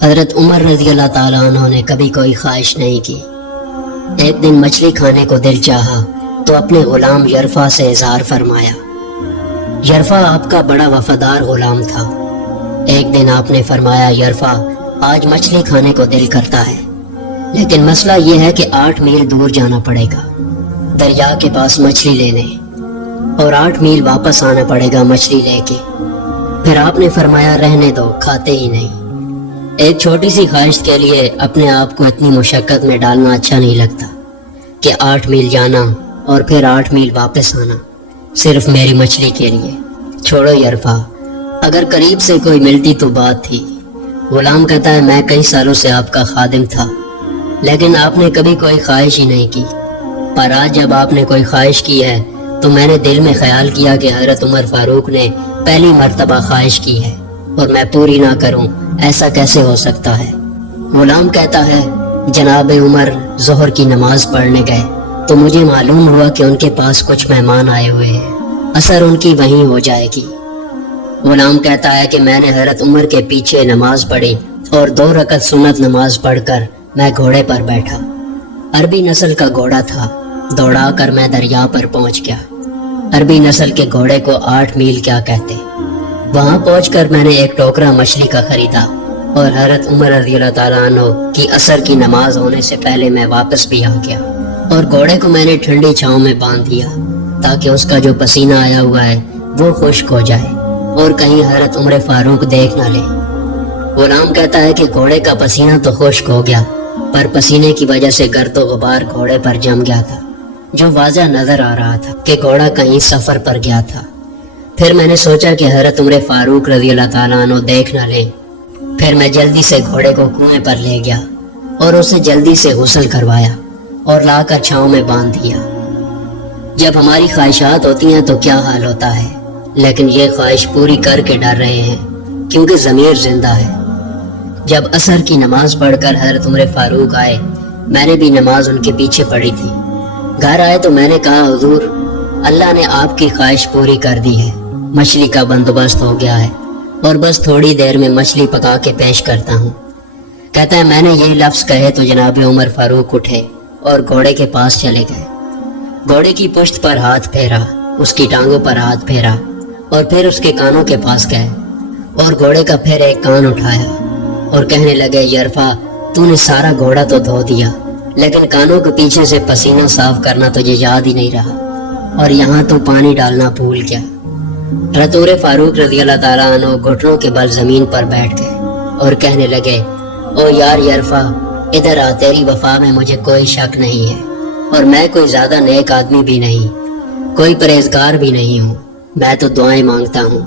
حضرت عمر رضی اللہ تعالیٰ عنہ نے کبھی کوئی خواہش نہیں کی۔ ایک دن مچھلی کھانے کو دل چاہا تو اپنے غلام یرفا سے اظہار فرمایا۔ یرفا آپ کا بڑا وفادار غلام تھا۔ ایک دن آپ نے فرمایا، یرفا آج مچھلی کھانے کو دل کرتا ہے، لیکن مسئلہ یہ ہے کہ 8 میل دور جانا پڑے گا دریا کے پاس مچھلی لینے، اور 8 میل واپس آنا پڑے گا مچھلی لے کے۔ پھر آپ نے فرمایا، رہنے دو، کھاتے ہی نہیں۔ ایک چھوٹی سی خواہش کے لیے اپنے آپ کو اتنی مشقت میں ڈالنا اچھا نہیں لگتا کہ 8 میل جانا اور پھر 8 میل واپس آنا صرف میری مچھلی کے لیے۔ چھوڑو یرفا، اگر قریب سے کوئی ملتی تو بات تھی۔ غلام کہتا ہے، میں کئی سالوں سے آپ کا خادم تھا، لیکن آپ نے کبھی کوئی خواہش ہی نہیں کی، پر آج جب آپ نے کوئی خواہش کی ہے تو میں نے دل میں خیال کیا کہ حضرت عمر فاروق نے پہلی مرتبہ خواہش کی ہے اور میں پوری نہ کروں، ایسا کیسے ہو سکتا ہے؟ غلام کہتا ہے، جناب عمر ظہر کی نماز پڑھنے گئے تو مجھے معلوم ہوا کہ ان کے پاس کچھ مہمان آئے ہوئے ہیں، اثر ان کی وہیں ہو جائے گی۔ غلام کہتا ہے کہ میں نے حضرت عمر کے پیچھے نماز پڑھی اور 2 رکعت سنت نماز پڑھ کر میں گھوڑے پر بیٹھا۔ عربی نسل کا گھوڑا تھا، دوڑا کر میں دریا پر پہنچ گیا۔ عربی نسل کے گھوڑے کو 8 میل کیا کہتے۔ وہاں پہنچ کر میں نے ایک ٹوکرا مچھلی کا خریدا اور حضرت عمر رضی اللہ تعالیٰ عنہ کی عصر کی نماز ہونے سے پہلے میں واپس بھی آ گیا، اور گھوڑے کو میں نے ٹھنڈی چھاؤں میں باندھ دیا تاکہ اس کا جو پسینہ آیا ہوا ہے وہ خشک ہو جائے اور کہیں حضرت عمر فاروق دیکھ نہ لے۔ غلام کہتا ہے کہ گھوڑے کا پسینہ تو خشک ہو گیا، پر پسینے کی وجہ سے گرد و غبار گھوڑے پر جم گیا تھا، جو واضح نظر آ رہا تھا کہ گھوڑا کہیں سفر پر گیا تھا۔ پھر میں نے سوچا کہ حضرت عمر فاروق رضی اللہ تعالیٰ عنہ دیکھ نہ لیں۔ پھر میں جلدی سے گھوڑے کو کنویں پر لے گیا اور اسے جلدی سے غسل کروایا اور لا کر چھاؤں میں باندھ دیا۔ جب ہماری خواہشات ہوتی ہیں تو کیا حال ہوتا ہے، لیکن یہ خواہش پوری کر کے ڈر رہے ہیں کیونکہ ضمیر زندہ ہے۔ جب عصر کی نماز پڑھ کر حضرت عمر فاروق آئے، میں نے بھی نماز ان کے پیچھے پڑھی تھی۔ گھر آئے تو میں نے کہا، حضور اللہ نے آپ کی خواہش پوری کر دی ہے، مچھلی کا بندوبست ہو گیا ہے اور بس تھوڑی دیر میں مچھلی پکا کے پیش کرتا ہوں۔ کہتا ہے، میں نے یہ لفظ کہے تو جناب عمر فاروق اٹھے اور گھوڑے کے پاس چلے گئے۔ گھوڑے کی پشت پر ہاتھ پھیرا، اس کی ٹانگوں پر ہاتھ پھیرا اور پھر اس کے کانوں کے پاس گئے اور گھوڑے کا پھر ایک کان اٹھایا اور کہنے لگے، یرفا تو نے سارا گھوڑا تو دھو دیا، لیکن کانوں کے پیچھے سے پسینہ صاف کرنا تجھے یاد ہی نہیں رہا، اور یہاں تو پانی ڈالنا بھول گیا۔ حضرت عمر فاروق رضی اللہ تعالیٰ عنہ گھٹنوں کے بل زمین پر بیٹھ گئے اور کہنے لگے، او یار یرفا ادھر آ، تیری وفا میں مجھے کوئی شک نہیں ہے، اور میں کوئی زیادہ نیک آدمی بھی نہیں، کوئی پرہیزگار بھی نہیں ہوں، میں تو دعائیں مانگتا ہوں،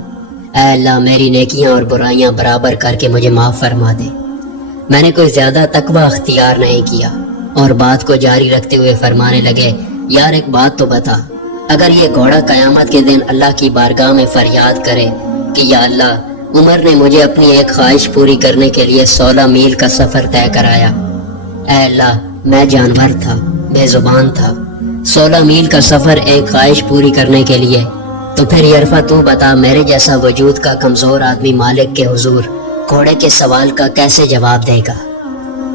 اے اللہ میری نیکیاں اور برائیاں برابر کر کے مجھے معاف فرما دے۔ میں نے کوئی زیادہ تقوی اختیار نہیں کیا، اور بات کو جاری رکھتے ہوئے فرمانے لگے، یار ایک بات تو بتا، اگر یہ گھوڑا قیامت کے دن اللہ کی بارگاہ میں فریاد کرے کہ یا اللہ عمر نے مجھے اپنی ایک خواہش پوری کرنے کے لیے 16 میل کا سفر طے کرایا، اے اللہ میں جانور تھا، بے زبان تھا، 16 میل کا سفر ایک خواہش پوری کرنے کے لیے، تو پھر یرفا تو بتا میرے جیسا وجود کا کمزور آدمی مالک کے حضور گھوڑے کے سوال کا کیسے جواب دے گا؟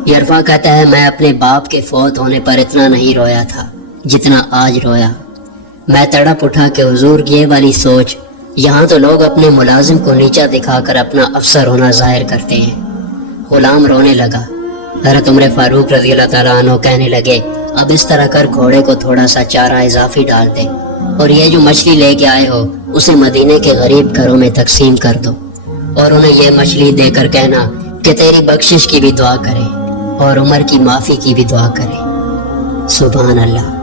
یرفا کہتا ہے، میں اپنے باپ کے فوت ہونے پر اتنا نہیں رویا تھا جتنا آج رویا۔ میں تڑپ اٹھا کہ حضور یہ والی سوچ، یہاں تو لوگ اپنے ملازم کو نیچا دکھا کر اپنا افسر ہونا ظاہر کرتے ہیں۔ غلام رونے لگا۔ حضرت عمر فاروق رضی اللہ تعالیٰ عنہ کہنے لگے، اب اس طرح کر گھوڑے کو تھوڑا سا چارہ اضافی ڈال دے، اور یہ جو مچھلی لے کے آئے ہو اسے مدینے کے غریب گھروں میں تقسیم کر دو، اور انہیں یہ مچھلی دے کر کہنا کہ تیری بخشش کی بھی دعا کرے اور عمر کی معافی کی بھی دعا کرے۔ سبحان اللہ۔